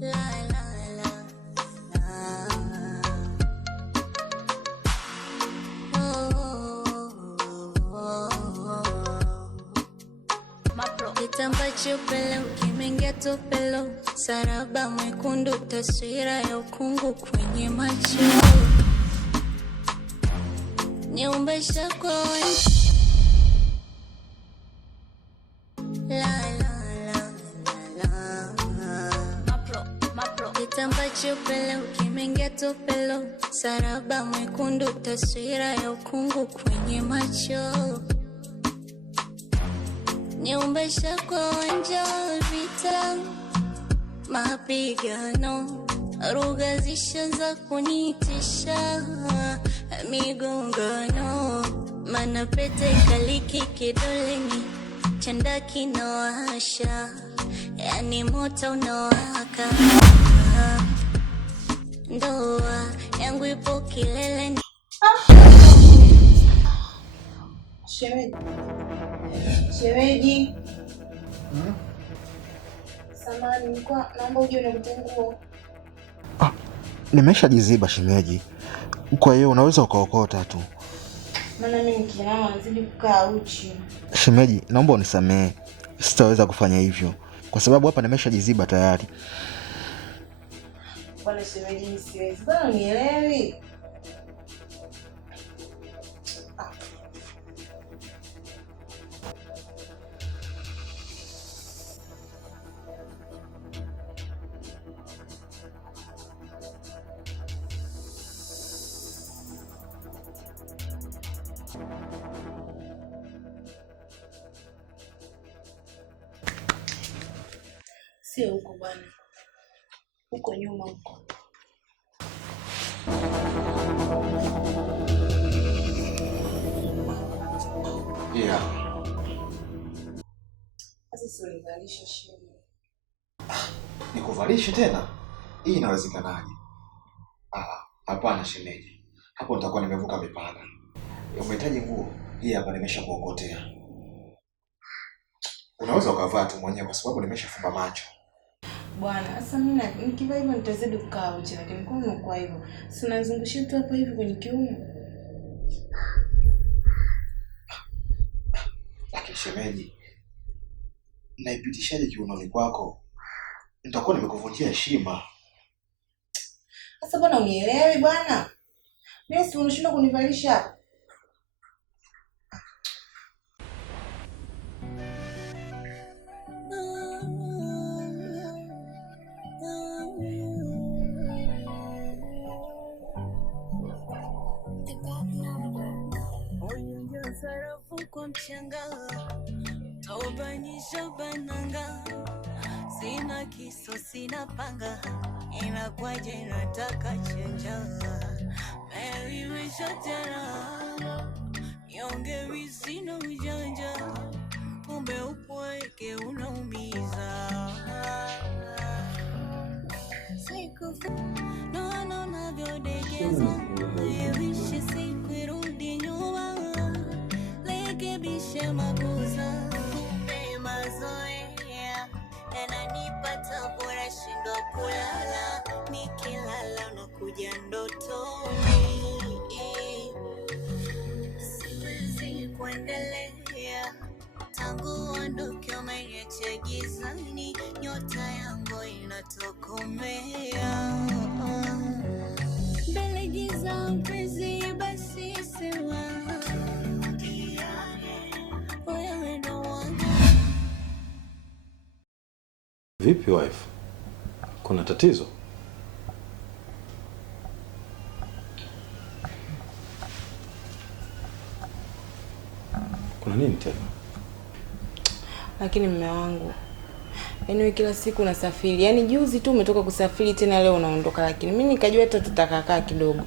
La la la la. Kitamba cheupe kimeingia topelo, saraba mwekundu, taswira ya ukungu kwenye macho. Niumbesha kwa la la la la. Kitamba cheupe kimeingia topelo, saraba mwekundu, taswira ya ukungu kwenye macho. Niumbesha kwa uwanja wa vita, mapigano, lugha zishaanza kunitisha, migongano, maana pete kaliki kidoleni, chanda kinawasha, yani moto unawaka. Ndoa yangu ipo kileleni. Shemeji. Samahani, nilikuwa naomba uje univute nguo. Nimeshajiziba shemeji. Kwa hiyo unaweza ukaokota tu. Maana mimi nikiinama nazidi kukaa uchi. Shemeji, naomba unisamehe. Sitaweza kufanya hivyo kwa sababu hapa nimeshajiziba tayari. Bwana shemeji, mimi siwezi. Bwana unielewi? Sio huko bwana. Huko nyuma huko. Yeah. Sasa univalisha shemeji. Nikuvalishe tena? Hii inawezekanaje? Hapana shemeji. Hapo nitakuwa nimevuka mipaka. Umehitaji nguo? Hii hapa nimeshakuokotea. Unaweza ukavaa tu mwenyewe kwa sababu nimeshafumba macho. Bwana, sasa mimi nikivaa hivyo nitazidi kukaa uchi, lakini kwa hivyo si unazungushia tu hapa hivi kwenye kiuno. Lakini shemeji, naipitishaje kiunoni kwako? Nitakuwa nimekuvunjia heshima. Sasa bwana unielewi bwana? Mimi si unashindwa kunivalisha hapa. Kwa mchanga tobanyisha bananga, sina kiso sina panga, inakwaje nataka chenja, meliwisha tena yonge sina ujanja, kumbe upweke unaumiza. Naona unavyodekeza, iwishi siku irudi nyuma, lekebishe makosa, kumbe mazoea yananipata, bora shindwa kulala, nikilala nakuja ndotoni, siwezi kuendelea, tangu ondoke umeniacha gizani, nyota yangu inatokomea, mbele giza mpenzi basi sema. Vipi wife? Kuna tatizo? Kuna nini tena? Lakini mume wangu, yaani kila siku unasafiri. Yaani juzi tu umetoka kusafiri tena leo unaondoka, lakini mimi nikajua hata tutakaa kidogo.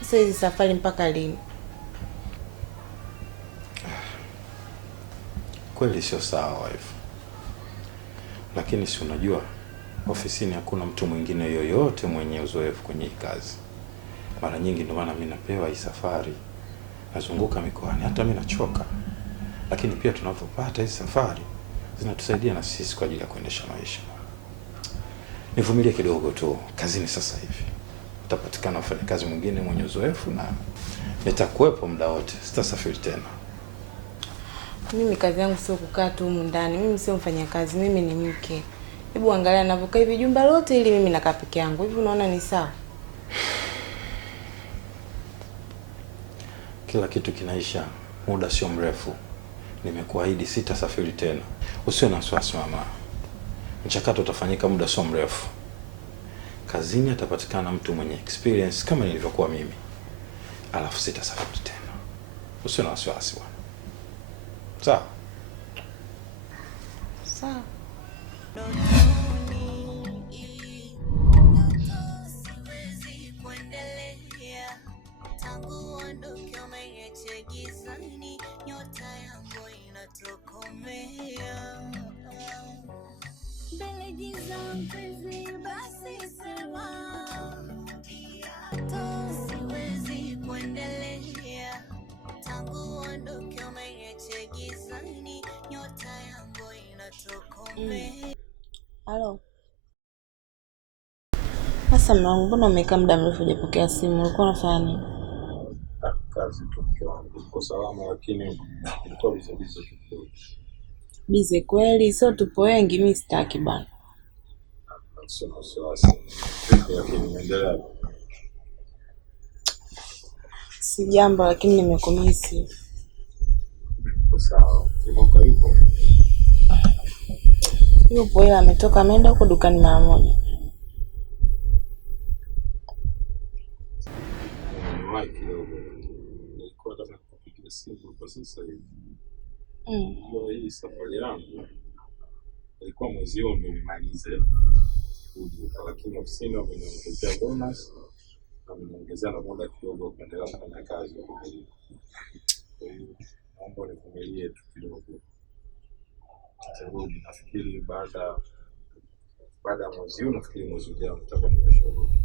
Sasa hizi safari mpaka lini? Kweli sio sawa wife. Lakini si unajua ofisini hakuna mtu mwingine yoyote mwenye uzoefu kwenye hii kazi. Mara nyingi ndio maana mimi napewa hii safari. Nazunguka mikoani, hata mimi nachoka. Lakini pia tunapopata hii safari zinatusaidia na sisi kwa ajili ya kuendesha maisha. Nivumilie kidogo tu. Kazini sasa hivi utapatikana mfanyakazi mwingine mwenye uzoefu na nitakuwepo muda wote. Sitasafiri tena. Mimi kazi yangu sio kukaa tu humu ndani. Mimi sio mfanyakazi, mimi ni mke. Hebu angalia ninavyokaa hivi jumba lote ili mimi nakaa peke yangu. Hivi unaona ni sawa? Kila kitu kinaisha, muda sio mrefu. Nimekuahidi sitasafiri tena. Usiwe na wasiwasi mama. Mchakato utafanyika muda sio mrefu. Kazini atapatikana mtu mwenye experience kama nilivyokuwa mimi. Alafu sitasafiri tena. Usiwe na wasiwasi bwana. Sawa? Sawa. Halo. Sasa mwanangu, mbona umekaa muda mrefu hujapokea simu? Ulikuwa unafanya nini? Kazi tu mke wangu. Uko salama lakini nilikuwa busy tu. Bize kweli, sio tupo wengi, mimi sitaki bana. Sio wasiwasi. Lakini niendelea. Si jambo lakini nimekumisi. Sawa. Kimoka yupo. Yupo ila ametoka ameenda huko dukani mara moja. Nilikuwa nataka kupigia simu kwa sasa hivi. Kwa hii safari yangu ilikuwa mwezi huu ndio nimalize. Lakini ofisini wameniongezea bonus na wameniongezea na muda kidogo kuendelea kufanya kazi kwa hiyo. Naomba nivumilie tu kidogo. Tarudi nafikiri baada ya mwezi huu, nafikiri mwezi ujao nitakuwa nimesharudi.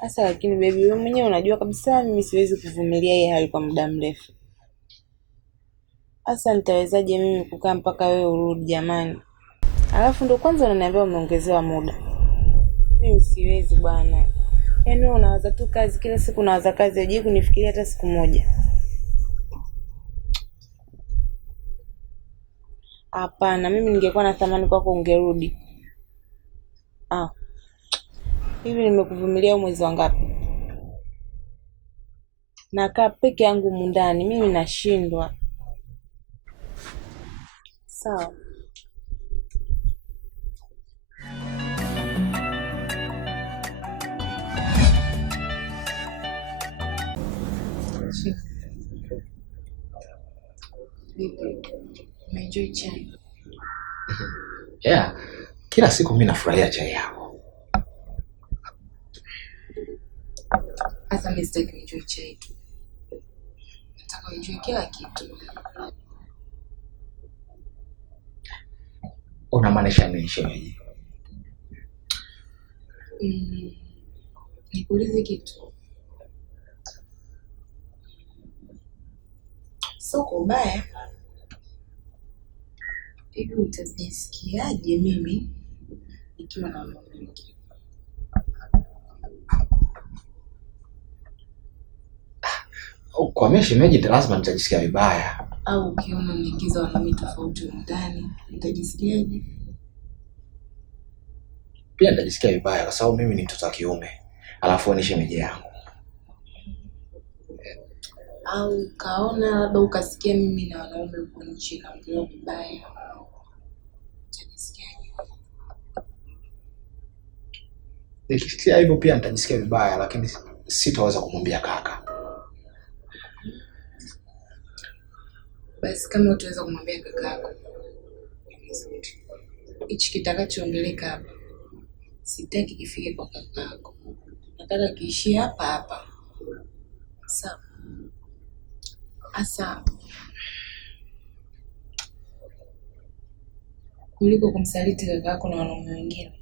Sasa lakini baby, wewe mwenyewe unajua kabisa mimi siwezi kuvumilia hii hali kwa muda mrefu. Sasa nitawezaje mimi kukaa mpaka wewe urudi jamani? Alafu ndo kwanza unaniambia umeongezewa muda. Mimi siwezi bwana. Yaani wewe unawaza tu kazi kila siku, unawaza kazi, hujui kunifikiria hata siku moja. Hapana, mimi ningekuwa na thamani kwako ungerudi. Hivi nimekuvumilia mwezi wangapi? Nakaa peke yangu mundani, mimi nashindwa. Sawa. Umeenjoy chai? Yeah, kila siku mimi nafurahia chai yako. Hata mimi sitaki kuenjoy chai tu. Nataka kuenjoy kila kitu. Unamaanisha nini shemeji? Nikuulize kitu. Sio kwa ubaya. Hivi utajisikiaje mimi nikiwa na mume mwingine? Kwa mimi shemeji, lazima nitajisikia vibaya. Au ukiona unaingiza wanaume tofauti ndani, utajisikiaje? Pia nitajisikia vibaya kwa sababu mimi ni mtoto wa kiume. Alafu ni shemeji yangu. Au kaona labda ukasikia mimi na wanaume huko nje na ongea vibaya, utajisikiaje? Nikisikia hivyo pia nitajisikia vibaya, lakini sitaweza kumwambia kaka. Basi kama utaweza kumwambia kaka yako, hichi kitakachoongeleka hapa sitaki kifike kwa kaka yako. Nataka kiishie hapa hapa. Sawa. Asa kuliko kumsaliti kaka yako na wanaume wengine,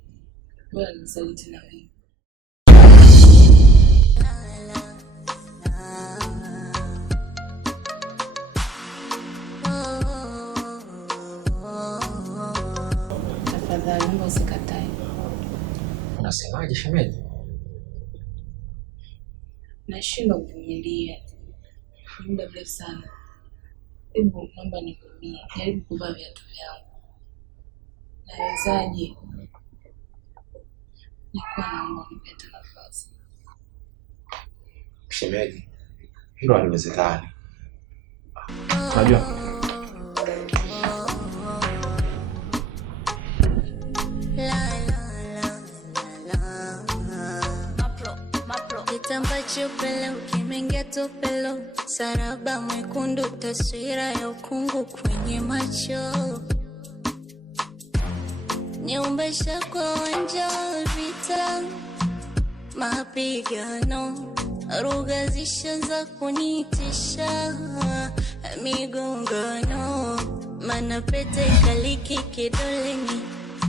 bora nimsaliti na wewe. Tafadhali shemeji? Nashindwa kuvumilia muda mrefu sana. Hebu naomba nivumie, jaribu kuvaa viatu vyangu. Nawezaje? Nilikuwa naomba nipate nafasi. Shemeji, hilo haliwezekani. Unajua kitamba cheupe ukimeingia topelo, saraba mwekundu, taswira ya ukungu kwenye macho, nyumbesha kwa uwanja wa vita, mapigano, lugha zishaanza kunitisha, migongano, mana pete ikaliki kidoleni,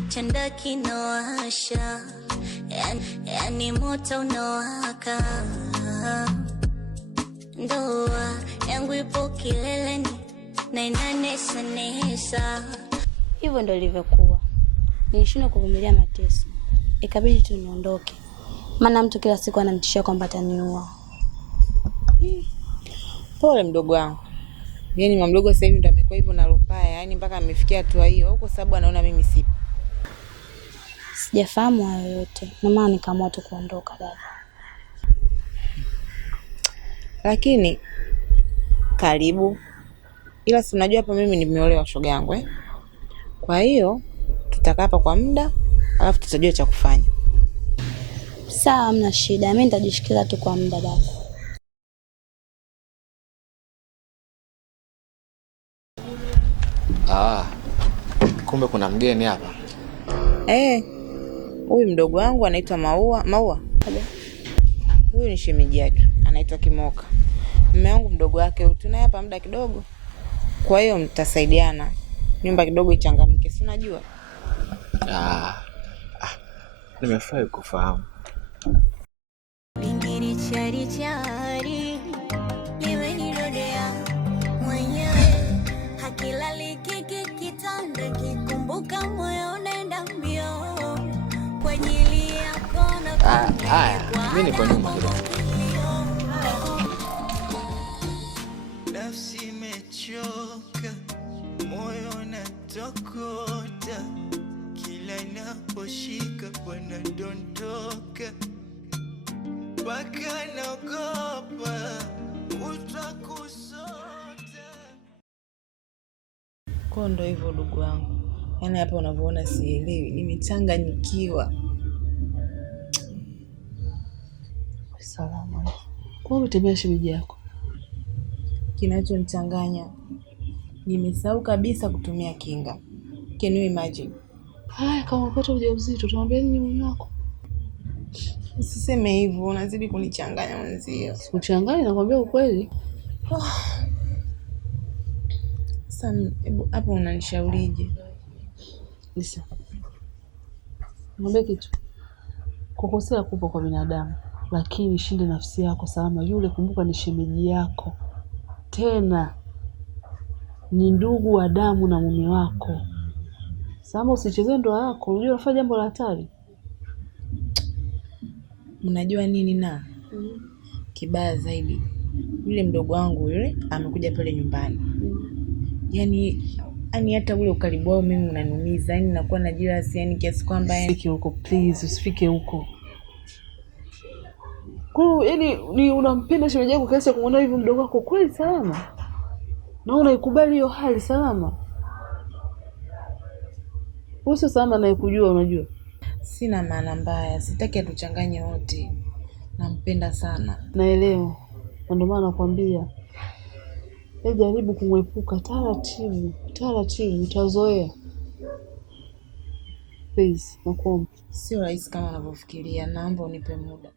chanda kinawasha, yani moto unawaka, ndoa yangu ipo kileleni na inanesanesa. Hivyo ndo ilivyokuwa. Nilishindwa kuvumilia mateso, ikabidi tu niondoke, maana mtu kila siku ananitishia kwamba ataniua. Pole mdogo wangu. Yaani mama mdogo sasa hivi ndo amekuwa hivyo na Lumbaya, yaani mpaka amefikia hatua hiyo, huko sababu anaona mimi sipo. Sijafahamu hayo yote, na maana nikaamua tu kuondoka dada. Lakini karibu. Ila si unajua hapa mimi nimeolewa shoga yangu Kwa hiyo tutakaa hapa kwa muda, alafu tutajua cha kufanya. Sawa, hamna shida. Mimi nitajishikilia tu kwa muda dada. Kumbe kuna mgeni hapa. Huyu mdogo wangu anaitwa Maua. Huyu ni shemeji yake, anaitwa Kimoka. Mume wangu mdogo wake, tunaye hapa muda kidogo. Kwa hiyo mtasaidiana. Nyumba kidogo ichangamke, si unajua? Nimefurahi kufahamu. Bingiri chari chari, liwe nilodea mwenyewe, hakilali kiki kitanda, kikumbuka moyo unaenda mbio, kwa ajili yako na mimi niko nyuma kidogo. Nafsi imechoka, moyo unatokota, kila naposhika wanadondoka, mpaka naogopa utakusota. Kwa ndo hivyo ndugu wangu. Yaani hapa unavyoona sielewi, nimechanganyikiwa. Salama. Kwa nini tembea shemeji yako? Kinachonichanganya, nimesahau kabisa kutumia kinga. Can you imagine? Haya, kama unapata ujauzito tunaambia nini mume wako? Usiseme hivyo, unazidi kunichanganya mwenzio. Sikuchanganya, nakwambia ukweli. Sasa hapo unanishaurije? Lisa, mwambie kitu. Kukosea kupo kwa binadamu, lakini shinde nafsi yako salama. Yule kumbuka ni shemeji yako, tena ni ndugu wa damu na mume wako. Sasa usichezee ndoa yako, unajua unafanya jambo la hatari. Mnajua nini na? Kibaya zaidi, yule mdogo wangu yule amekuja pale nyumbani. Yaani hata ule ukaribu wao mimi unaniumiza. Yaani nakuwa na jealousy, yaani kiasi kwamba usifike huko please, usifike huko. Kwa yaani ni unampenda shemeji yako kiasi kumwona hivyo mdogo wako kweli salama? Na unaikubali hiyo hali salama? Uso salama na kujua unajua. Sina maana mbaya, sitaki atuchanganye wote. Nampenda sana. Naelewa. Ndio maana nakwambia, jaribu kumwepuka taratibu, utazoea. Please, nakuomba. Sio rahisi kama unavyofikiria, naomba unipe muda.